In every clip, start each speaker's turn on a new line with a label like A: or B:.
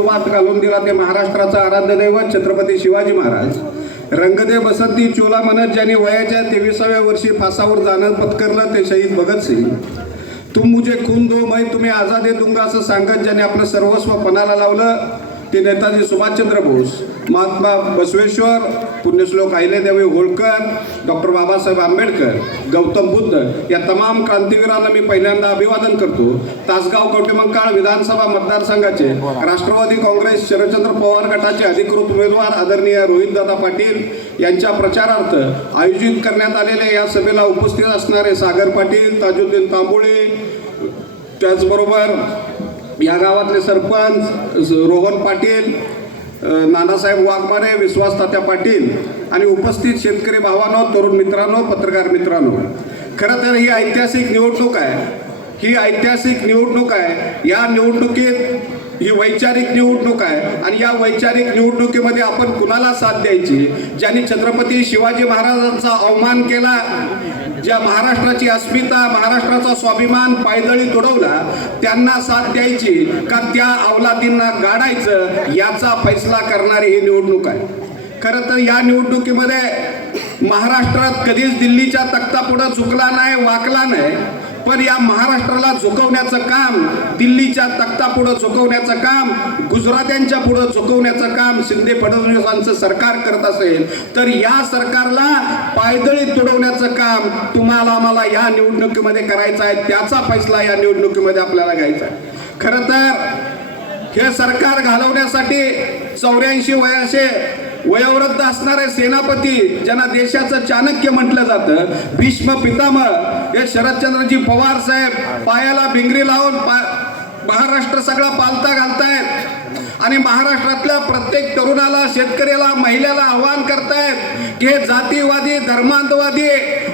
A: वाद घालून दिला ते महाराष्ट्राचा आराध्य दैवत छत्रपती शिवाजी महाराज. रंगदे बसंती चोला म्हणत ज्यांनी वयाच्या तेविसाव्या वर्षी फासावर जाणं पत्करलं ते शहीद भगतसिंग तुम मुझे खून दो मै तुम्ही आझादी दुंगा असं सांगत ज्याने आपलं सर्वस्व पणाला लावलं. ते नेताजी सुभाषचंद्र बोस महात्मा बसवेश्वर पुण्यश्लोक अहिल्यादेवी होळकर डॉक्टर बाबासाहेब आंबेडकर गौतम बुद्ध या तमाम क्रांतिवीरांना मी पहिल्यांदा अभिवादन करतो. तासगाव कवटेमंकाळ विधानसभा मतदारसंघाचे राष्ट्रवादी काँग्रेस शरदचंद्र पवार गटाचे अधिकृत उमेदवार आदरणीय रोहितदादा पाटील यांच्या प्रचारार्थ आयोजित करण्यात आलेल्या या सभेला उपस्थित असणारे सागर पाटील ताजुद्दीन तांबोळे त्याचबरोबर या गावातले सरपंच रोहन पाटील नानासाहेब वाघमारे विश्वास तात्या पाटील आणि उपस्थित शेतकरी भावांनो तरुण मित्रांनो पत्रकार मित्रांनो. खरं तर ही ऐतिहासिक निवडणूक आहे. ही ऐतिहासिक निवडणूक आहे. या निवडणुकीत ही वैचारिक निवडणूक आहे आणि या वैचारिक निवडणुकीमध्ये आपण कुणाला साथ द्यायची? ज्यांनी छत्रपती शिवाजी महाराजांचा अवमान केला ज्या महाराष्ट्राची अस्मिता महाराष्ट्राचा स्वाभिमान पायदळी तुडवला त्यांना साथ द्यायची का त्या अवलादींना गाडायचं याचा फैसला करणारी ही निवडणूक आहे. खरं तर या निवडणुकीमध्ये महाराष्ट्रात कधीच दिल्लीच्या तख्तापुढं चुकला नाही वाकला नाही. पण या महाराष्ट्राला झुकवण्याचं काम दिल्लीच्या तख्तापुढं झुकवण्याचं काम गुजरात्यांच्या पुढं झुकवण्याचं काम शिंदे फडणवीसांचं सरकार करत असेल तर या सरकारला पायदळी तुडवण्याचं काम तुम्हाला आम्हाला या निवडणुकीमध्ये करायचं आहे त्याचा फैसला या निवडणुकीमध्ये आपल्याला घ्यायचा आहे. खरं तर हे सरकार घालवण्यासाठी चौऱ्याऐंशी वयाचे वयोवृद्ध असणारे सेनापती ज्यांना देशाचं चाणक्य म्हटलं जातं भीष्म पितामह हे शरदचंद्रजी पवार साहेब पायाला भिंगरी लावून पा महाराष्ट्र सगळा पालता घालतायत. आणि महाराष्ट्रातल्या प्रत्येक तरुणाला शेतकऱ्याला महिलेला आव्हान करतायत की हे जातीवादी धर्मांतवादी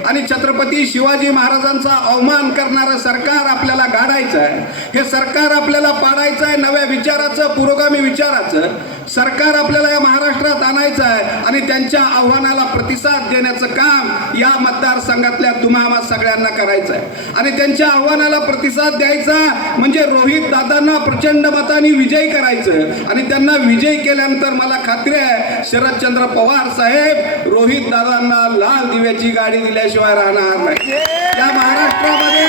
A: आणि छत्रपती शिवाजी महाराजांचा अवमान करणारं सरकार आपल्याला गाडायचं आहे हे सरकार आपल्याला पाडायचं आहे नव्या विचाराचं पुरोगामी विचाराचं. सरकार आपल्याला या महाराष्ट्रात आणायचं आहे आणि त्यांच्या आव्हानाला प्रतिसाद देण्याचं काम या मतदारसंघातल्या तुम्हा सगळ्यांना करायचं आहे. आणि त्यांच्या आव्हानाला प्रतिसाद द्यायचा म्हणजे रोहित दादांना प्रचंड मताने विजयी करायचं. आणि त्यांना विजयी केल्यानंतर मला खात्री आहे शरदचंद्र पवार साहेब रोहित दादांना लाल दिव्याची गाडी दिल्याशिवाय राहणार नाही. या महाराष्ट्रामध्ये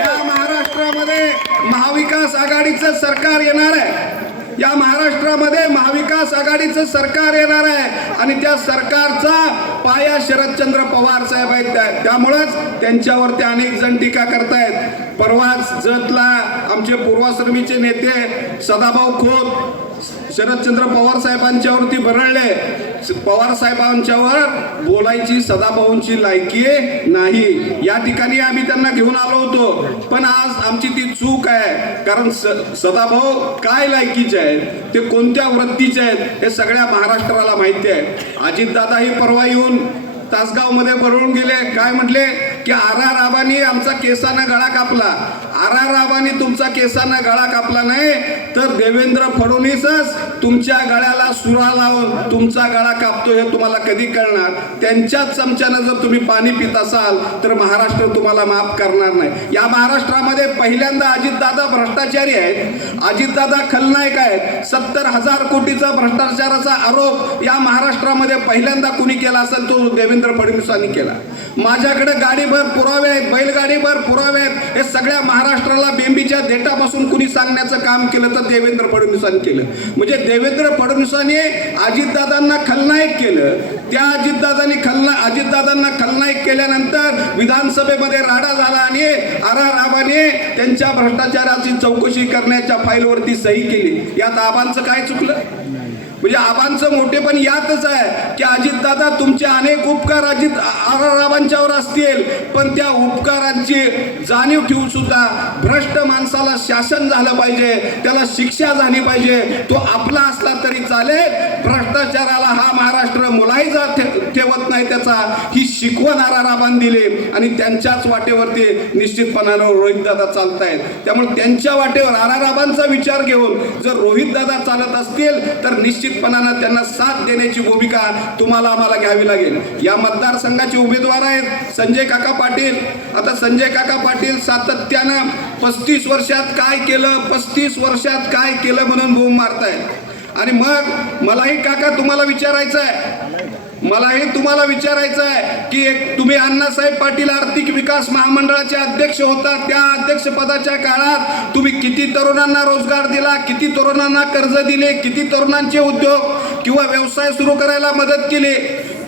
A: या महाराष्ट्रामध्ये महाविकास आघाडीचं सरकार येणार आहे. या महाराष्ट्रामध्ये महाविकास आघाडीचं सरकार येणार आहे आणि त्या सरकारचा पाया शरदचंद्र पवार साहेब आहेत. त्यामुळंच त्यांच्यावरती अनेक जण टीका करतायत. परवाच जतला आमचे पूर्वाश्रमीचे नेते सदाभाऊ खोत शरदचंद्र पवार साहेबांच्यावरती बरळले पवार साहेबांच्यावर बोलायची सदाभाऊंची लायकी नाही. या ठिकाणी आम्ही त्यांना घेऊन आलो होतो. पण आज आमची ती चूक आहे. कारण स- सदाभाऊ काय लायकीचे आहेत? ते कोणत्या वृत्तीचे आहेत? हे सगळ्या महाराष्ट्राला माहिती आहे. अजितदादा ही परवा येऊन तासगावमध्ये बरळून गेले. काय म्हटले? की आर आर आमचा केसानं गळा कापला. आर आर तुमचा केसानं गळा कापला नाही तर देवेंद्र फडणवीसच तुमच्या गळ्याला सुरा लावून तुमचा गळा कापतो हे तुम्हाला कधी कळणार? त्यांच्याच चमच्यानं जर तुम्ही पाणी पित असाल तर महाराष्ट्र तुम्हाला माफ करणार नाही. या महाराष्ट्रामध्ये पहिल्यांदा अजितदादा भ्रष्टाचारी आहेत. अजितदादा खलनायक आहेत. सत्तर हजार कोटीचा भ्रष्टाचाराचा आरोप या महाराष्ट्रामध्ये पहिल्यांदा कुणी केला असेल तो देवेंद्र फडणवीसांनी केला. माझ्याकडे गाडीभर पुरावे आहेत बैलगाडीभर पुरावे आहेत. हे सगळ्या महाराष्ट्राला बेंबीच्या देठापासून कुणी सांगण्याचं काम केलं तर देवेंद्र फडणवीसांनी केलं. म्हणजे देवेंद्र फडणवीसांनी अजितदादांना खलनायक केलं. त्या अजितदादांनी खलना अजितदादांना खलनायक केल्यानंतर विधानसभेमध्ये राडा झाला आणि आरा राबाने त्यांच्या भ्रष्टाचाराची चौकशी करण्याच्या फाईलवरती सही केली. यात आबांचं काय चुकलं? म्हणजे आबांचं मोठेपण यातच आहे की अजितदादा तुमचे अनेक उपकार अजित आर आबांच्यावर असतील पण त्या उपकारांची जाणीव ठेवून सुद्धा भ्रष्ट माणसाला शासन झालं पाहिजे त्याला शिक्षा झाली पाहिजे तो आपला असला तरी चालेल. भ्रष्टाचाराला हा महाराष्ट्र मुलाही जात ठेवत नाही त्याचा. ही शिकवण आर दिले आणि त्यांच्याच वाटेवरती निश्चितपणानं रोहितदादा आहेत त्यामुळे त्यांच्या वाटेवर आराराबांचा विचार घेऊन जर रोहितदादा चालत असतील तर निश्चितपणानं त्यांना साथ देण्याची भूमिका तुम्हाला आम्हाला घ्यावी लागेल. या मतदारसंघाचे उमेदवार आहेत संजय काका पाटील. आता संजय काका पाटील सातत्यानं पस्तीस वर्षात काय केलं पस्तीस वर्षात काय केलं म्हणून बोंब मारताय आणि मग मलाही काका तुम्हाला विचारायचं आहे मलाही तुम्हाला विचारायचं आहे की एक तुम्ही अण्णासाहेब पाटील आर्थिक विकास महामंडळाचे अध्यक्ष होता त्या अध्यक्षपदाच्या काळात तुम्ही किती तरुणांना रोजगार दिला किती तरुणांना कर्ज दिले किती तरुणांचे उद्योग किंवा व्यवसाय सुरू करायला मदत केली?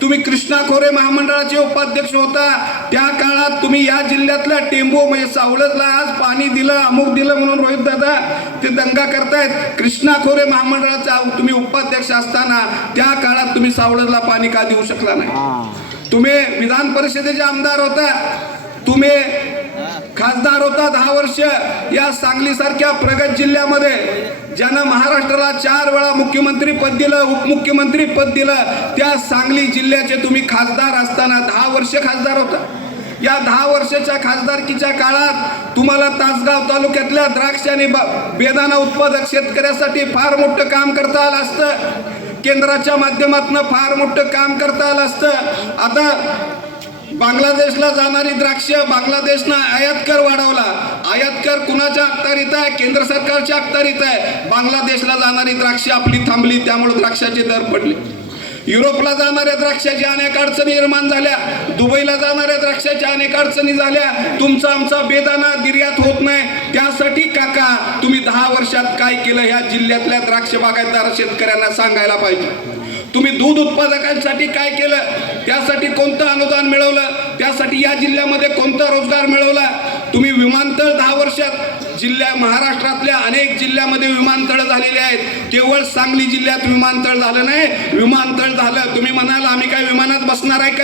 A: तुम्ही कृष्णा खोरे महामंडळाचे उपाध्यक्ष होता. त्या काळात तुम्ही या जिल्ह्यातल्या टेंबू म्हणजे सावळतला आज पाणी दिलं अमुक दिलं म्हणून रोहित दादा ते दंगा करतायत. कृष्णा खोरे महामंडळाचा तुम्ही उपाध्यक्ष असताना त्या काळात तुम्ही सावळतला पाणी का देऊ शकला नाही? तुम्ही विधान परिषदेचे आमदार होता. तुम्ही खासदार होता दहा वर्ष या सांगलीसारख्या प्रगत जिल्ह्यामध्ये. ज्यानं महाराष्ट्राला चार वेळा मुख्यमंत्री पद दिलं उपमुख्यमंत्री पद दिलं त्या सांगली जिल्ह्याचे तुम्ही खासदार असताना दहा वर्ष खासदार होता. या दहा वर्षाच्या खासदारकीच्या काळात तुम्हाला तासगाव तालुक्यातल्या द्राक्ष आणि ब- उत्पादक शेतकऱ्यासाठी फार मोठं काम करता आलं असतं. केंद्राच्या माध्यमातून फार मोठं काम करता आलं असतं. आता बांगलादेशला जाणारी द्राक्ष बांगलादेशनं आयात कर वाढवला. आयात कर कुणाच्या अखत्यारीत आहे? केंद्र सरकारच्या अखत्यारीत आहे. बांगलादेशला जाणारी द्राक्ष आपली थांबली त्यामुळे द्राक्षाचे दर पडले. युरोपला जाणाऱ्या द्राक्षाच्या अनेक अडचणी निर्माण झाल्या. दुबईला जाणाऱ्या द्राक्षाच्या अनेक अडचणी झाल्या. तुमचा आमचा बेदाना निर्यात होत नाही. त्यासाठी काका तुम्ही दहा वर्षात काय केलं ह्या जिल्ह्यातल्या द्राक्ष बागायतदार शेतकऱ्यांना सांगायला पाहिजे. तुम्ही दूध उत्पादकांसाठी काय केलं? त्यासाठी कोणतं अनुदान मिळवलं? त्यासाठी या जिल्ह्यामध्ये कोणता रोजगार मिळवला? तुम्ही विमानतळ दहा वर्षात जिल्ह्या महाराष्ट्रातल्या अनेक जिल्ह्यामध्ये विमानतळ झालेले आहेत. केवळ सांगली जिल्ह्यात विमानतळ झालं नाही. विमानतळ झालं. तुम्ही म्हणाल आम्ही काय विमानात बसणार आहे का?